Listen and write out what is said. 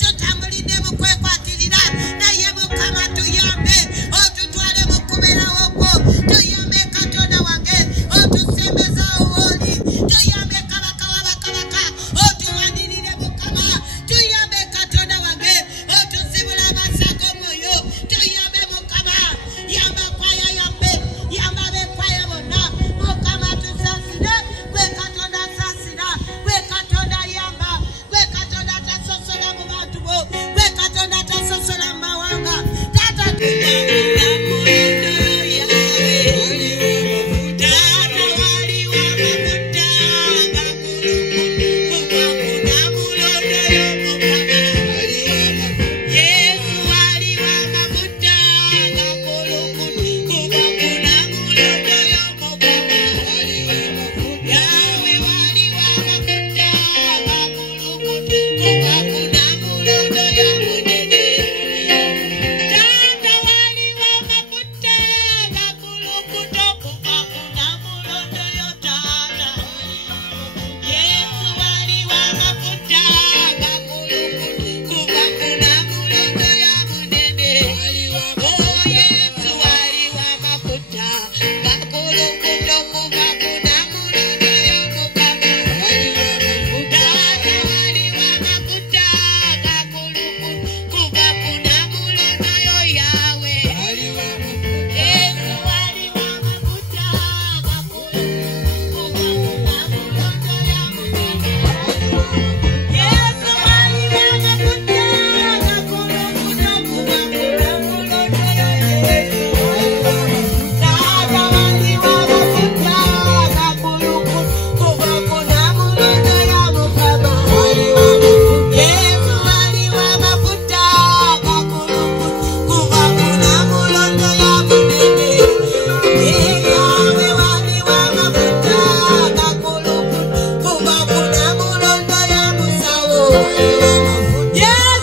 tutambulide mukwe kwatirira naye mukama tuyambe otutwale mukubera woko tuyambe katonda wange otusembeza oli tuyambe kabaka wabakabaka otuwandirire mukama tuyambe katonda wange otusibula amasako moyo tuyambe mukama yamba kwaya yambe yamba bekwaya bonna mukama tusasire kwe katonda sasira kwe katonda yamba kwe katonda tasosola mu bantu bo kwe katonda tasosola mu mawanga tata yeah.